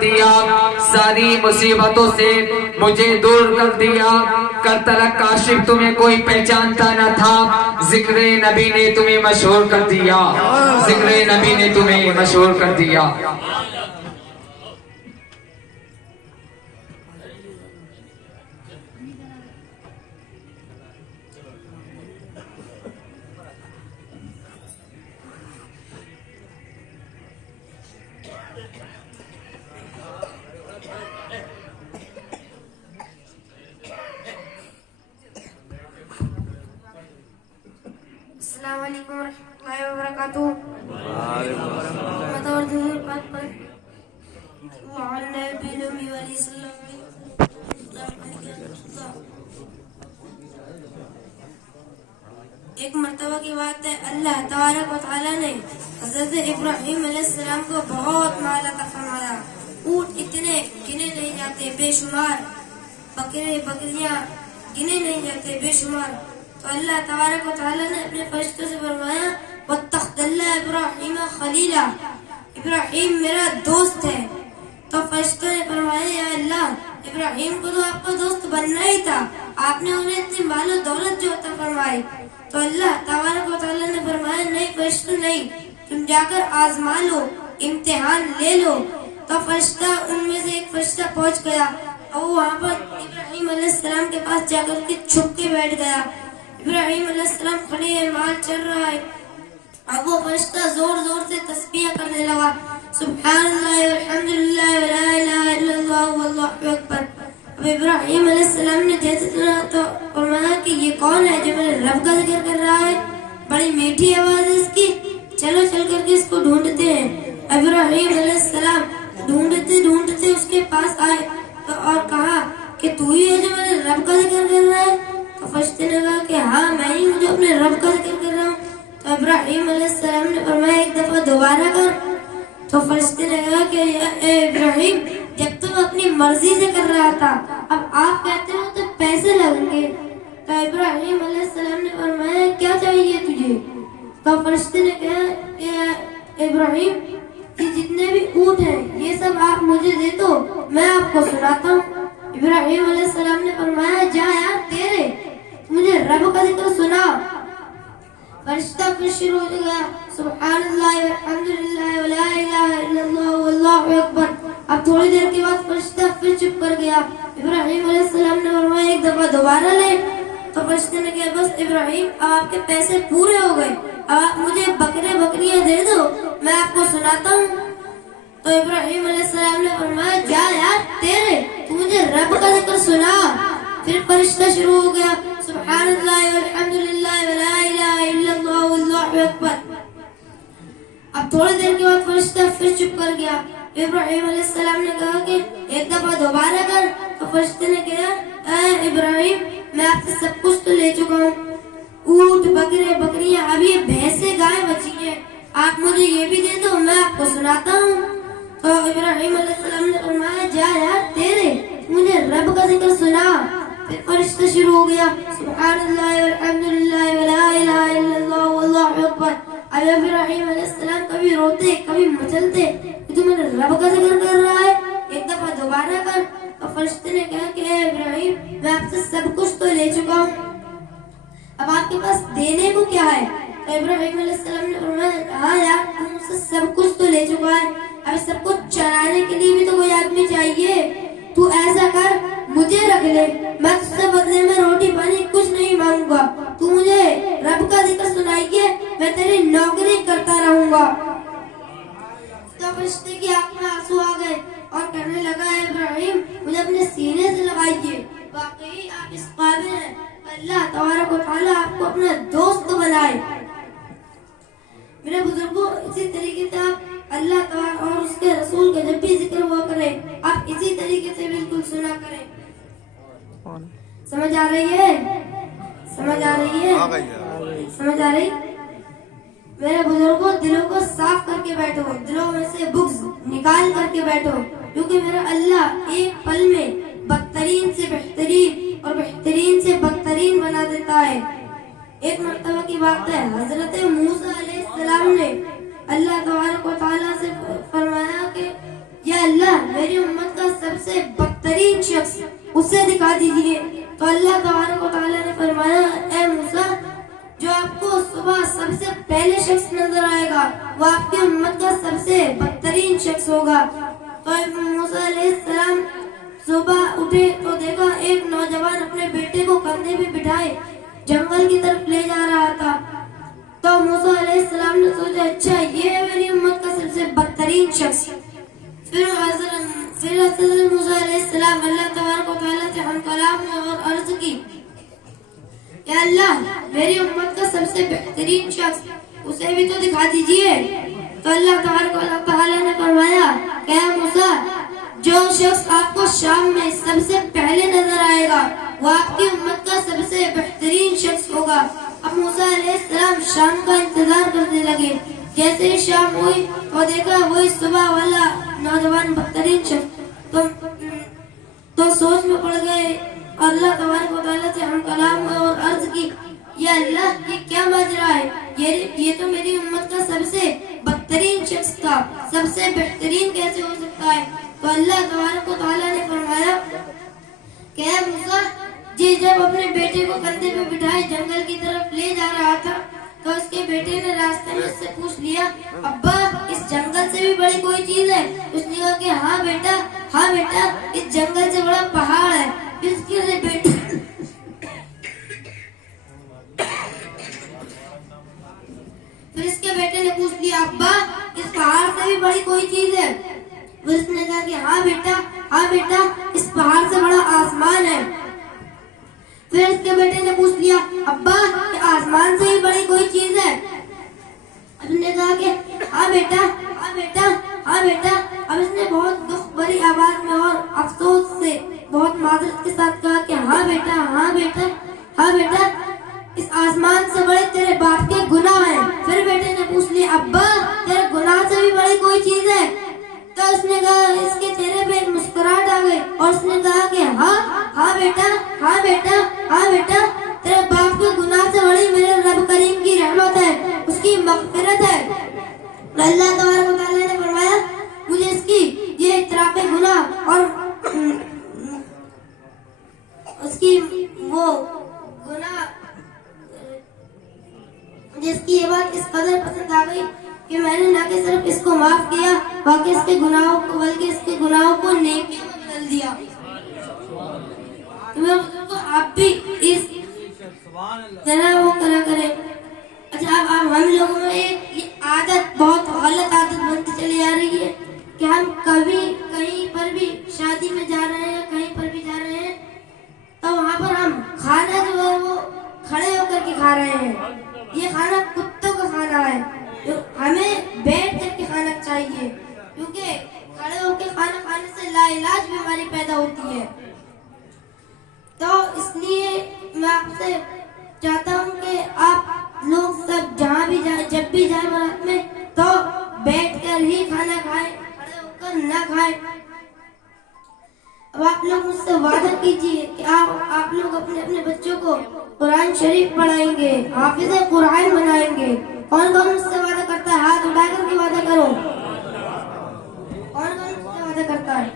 دیا، ساری مصیبتوں سے مجھے دور کر دیا، کرتلک کاشف تمہیں کوئی پہچانتا نہ تھا، ذکر نبی نے تمہیں مشہور کر دیا، ذکر نبی نے تمہیں مشہور کر دیا۔ السلام علیکم ورحمۃ اللہ وبرکاتہ۔ اور درود پاک پر وعلى النبي الأمي وعليه السلام۔ ایک مرتبہ کی بات ہے، اللہ تبارک و تعالیٰ نے حضرت ابراہیم علیہ السلام کو بہت مال عطا فرمایا، اونٹ اتنے گنے نہیں جاتے بے شمار، بکرے بکریاں گنے نہیں جاتے بے شمار۔ تو اللہ تبارک و تعالیٰ نے اپنے فرشتوں سے فرمایا وَاتَّخَذَ اللَّهُ إِبْرَاهِيمَ خَلِيلًا، ابراہیم میرا دوست ہے۔ تو فرشتوں نے فرمایا یا اللہ، ابراہیم کو تو آپ کا دوست بننا ہی تھا، آپ نے انہیں اتنی مال و دولت جو عطا فرمائی۔ تو اللہ تبارک و تعالیٰ نے فرمایا نہیں فرشتوں نہیں، تم جا کر آزما لو، امتحان لے لو۔ تو فرشتہ ان میں سے ایک فرشتہ پہنچ گیا اور وہاں پر ابراہیم علیہ السلام کے پاس جا کر کے چھپ کے بیٹھ گیا۔ ابراہیم علیہ السلام کھڑے ہیں، مال چل رہا ہے، اب وہ فرشتہ زور زور سے تسبیح کرنے لگا، سبحان اللہ والحمدللہ ولا الہ الا اللہ واللہ اکبر۔ اب ابراہیم علیہ السلام نے جیسے سنا تو فرمایا کہ یہ کون ہے جو میرے رب کا ذکر کر رہا ہے، بڑی میٹھی آواز ہے اس کی، چلو چل کر کے اس کو ڈھونڈتے ہیں۔ ابراہیم علیہ السلام ڈھونڈتے ڈھونڈتے اس کے پاس آئے تو اور کہا کہ تو ہی ہے جو میرے رب کا ذکر کر رہا ہے؟ تو فرشتے نے کہا کہ ہاں میں ہی ہوں جو اپنے رب کا ذکر کر رہا ہوں۔ تو ابراہیم علیہ السلام نے فرمایا ایک دفعہ دوبارہ کر۔ تو فرشتے نے کہا کہ اے ابراہیم، جب تم اپنی مرضی سے کر رہا تھا، اب آپ کہتے ہو تو پیسے لگیں گے۔ تو ابراہیم علیہ السلام نے فرمایا کیا چاہیے تجھے؟ تو فرشتے نے کہا کہ ابراہیم یہ جتنے بھی اونٹ ہیں یہ سب آپ مجھے دے دو، میں آپ کو سناتا ہوں۔ ابراہیم علیہ السلام نے فرمایا جا یار تیرے، مجھے رب کا ذکر سنا۔ فرشتہ پھر شروع ہو گیا، سبحان اللہ والحمدللہ ولا الہ الا اللہ واللہ اکبر۔ اب تھوڑی دیر کے بعد فرشتہ پھر چپ کر گیا۔ ابراہیم علیہ السلام نے فرمایا ایک دفعہ دوبارہ لے۔ تو فرشتے نے کہا بس ابراہیم اب آپ کے پیسے پورے ہو گئے، اب آپ مجھے بکرے بکریاں دے دو، میں آپ کو سناتا ہوں۔ تو ابراہیم علیہ السلام نے فرمایا جا یار تیرے، تو مجھے رب کا ذکر سنا۔ پھر فرشتہ شروع ہو گیا، سبحان اللہ والحمدللہ ولا الہ الا اللہ واللہ اکبر۔ اب تھوڑی دیر کے بعد فرشتہ پھر چپ کر گیا۔ ابراہیم علیہ السلام نے کہا کہ ایک دفعہ دوبارہ کر۔ تو فرشتے نے کہا اے ابراہیم میں آپ سے سب کچھ تو لے چکا ہوں، اونٹ بکرے بکریاں، اب یہ بھینسیں گائے بچی ہیں، آپ مجھے یہ بھی دے دو، میں آپ کو سناتا ہوں۔ تو ابراہیم علیہ السلام نے فرمایا جا یار تیرے، مجھے رب کا ذکر سنا۔ پھر فرشتہ شروع ہو گیا، سبحان اللہ والحمدللہ ولا الہ الا اللہ واللہ اکبر۔ اب ابراہیم علیہ السلام کبھی روتے کبھی مچلتے، تو میرے رب کا ذکر کر رہا ہے، ایک دفعہ دوبارہ کر۔ تو فرشتے نے کہا کہ اے ابراہیم میں آپ سے سب کچھ تو لے چکا ہوں، اب آپ کے پاس دینے کو کیا ہے؟ تو ابراہیم علیہ السلام نے فرمایا ہاں یار تم مجھ سے سب کچھ تو لے چکا ہے، اب سب کچھ چرانے کے لیے بھی تو کوئی آدمی چاہیے، تو ایسا کر مجھے رکھ لے، میں اس سے بدلے میں روٹی پانی کچھ نہیں مانگوں گا، تو مجھے رب کا ذکر سنائیے، میں تیری نوکری کرتا رہوں گا۔ تو فرشتے کی آنکھ میں آنسو آ گئے اور کہنے لگا اے ابراہیم مجھے اپنے سینے سے لگائیے، واقعی آپ اس قابل ہیں، اللہ تبارک و تعالیٰ آپ کو اپنا دوست بنائے۔ میرے بزرگوں اسی طریقے سے آپ اللہ تعالیٰ اور اس کے رسول کا جب بھی ذکر ہوا کریں آپ اسی طریقے سے بالکل سنا کریں۔ سمجھ آ رہی ہے؟ سمجھ آ رہی ہے؟ سمجھ آ رہی؟ میرے بزرگوں دلوں کو صاف کر کے بیٹھو، دلوں میں سے بغض نکال کر کے بیٹھو، کیونکہ میرا اللہ ایک پل میں بدترین سے بہترین اور بہترین سے بدترین بنا دیتا ہے۔ ایک مرتبہ کی بات ہے، حضرت موسیٰ علیہ السلام نے اللہ تبارک و تعالیٰ سے فرمایا کہ یا اللہ میری سے بدترین شخص اسے دکھا دیجیے. تو اللہ تبارک و تعالیٰ نے فرمایا اے موسیٰ جو آپ کو صبح سب سے پہلے شخص نظر آئے گا وہ آپ کی امت کا سب سے بدترین شخص ہوگا. تو موسیٰ علیہ السلام صبح اٹھے تو دیکھا ایک نوجوان اپنے بیٹے کو کندھے پہ بٹھائے جنگل کی طرف لے جا رہا تھا. تو موسیٰ علیہ السلام نے سوچا اچھا یہ ہے میری امت کا سب سے بدترین شخص. پھر حضرت موسیٰ علیہ السلام اللہ تبارک و تعالیٰ سے ہم کلام میں اور عرض کی یا اللہ میری امت کا سب سے بہترین شخص اسے بھی تو دکھا دیجیے. تو اللہ تبارک و تعالیٰ نے فرمایا کہ اے موسیٰ جو شخص آپ کو شام میں سب سے پہلے نظر آئے گا وہ آپ کی امت کا سب سے بہترین شخص ہوگا. اب موسیٰ علیہ السلام شام کا انتظار کرنے لگے. جیسے ہی شام ہوئی تو دیکھا وہی صبح والا نوجوان بدترین شخص. تو سوچ میں پڑ گئے. اللہ تبارک و تعالیٰ سے ہم کلام میں اور عرض کی یا اللہ یہ کیا ماجرا ہے, یہ تو میری امت کا سب سے بدترین شخص تھا, سب سے بہترین کیسے ہو سکتا ہے. تو اللہ تبارک و تعالیٰ نے فرمایا کہ اے موسیٰ جی جب اپنے بیٹے کو کندھے پہ بٹھائے جنگل کی طرف لے جا رہا تھا تو اس کے بیٹے نے راستے میں اس سے پوچھ لیا ابا اس جنگل سے بھی بڑی کوئی چیز ہے. اس نے کہا کہ ہاں بیٹا اس جنگل سے بڑا پہاڑ ہے. پھر اس کے بیٹے نے پوچھ لیا ابا اس پہاڑ سے بھی بڑی کوئی چیز ہے. پھر اس نے کہا کہ ہاں بیٹا اس پہاڑ سے بڑا آسمان ہے. پھر اس کے بیٹے نے پوچھ لیا ابا آسمان سے بھی بڑی کوئی چیز ہے. اب نے کہا کہ ہاں بیٹا. اب اس نے بہت دکھ بھری آواز میں اور افسوس سے بہت معذرت کے ساتھ کہا کہ ہاں بیٹا اس آسمان سے بڑے تیرے باپ کے گناہ ہیں. پھر بیٹے نے پوچھ لیا ابا تیرے گناہ سے بھی بڑی کوئی چیز ہے. تو اس نے کہا اس کے چہرے پہ ایک مسکراہٹ آ گئی اور اس نے کہا کہ ہاں بیٹا تیرے باپ کے گناہ سے بڑی میرے رب کریم کی رحمت ہے, اس کی مغفرت ہے. اللہ تبارک و تعالیٰ نے فرمایا مجھے اس کی یہ اعتراف گناہ اور اس کی وہ گناہ جس کی یہ بات اس قدر پسند آ گئی کہ میں نے نہ کہ صرف اس کو معاف کیا باقی اس کے گناہوں کو بلکہ اس کے گناہوں کو نیکیوں میں بدل دیا. تو آپ بھی اس طرح وہ کریں. اچھا اب ہم لوگوں میں ایک عادت بہت غلط عادت بنتی چلی جا رہی ہے کہ ہم کبھی کہیں پر بھی شادی میں جا رہے ہیں کہیں پر بھی جا رہے ہیں تو وہاں پر ہم کھانا جو ہے وہ کھڑے ہو کر کے کھا رہے ہیں. یہ کھانا کتوں کا کھانا ہے. ہمیں بیٹھ کر کے کھانا چاہیے کیونکہ کھڑے ہو کے کھانا کھانے سے لا علاج بیماری پیدا ہوتی ہے. تو اس لیے میں آپ سے چاہتا ہوں کہ آپ لوگ سب جہاں بھی جائیں جب بھی جائیں بارات میں تو بیٹھ کر ہی کھانا کھائیں, کھڑے ہو کر نہ کھائیں. اب آپ لوگ مجھ سے وعدہ کیجیے کہ آپ لوگ اپنے بچوں کو قرآن شریف پڑھائیں گے, حافظ قرآن بنائیں گے. کون مجھ سے وعدہ کرتا ہے؟ ہاتھ اٹھا کر کے وعدہ کرو. کون مجھ سے وعدہ کرتا ہے؟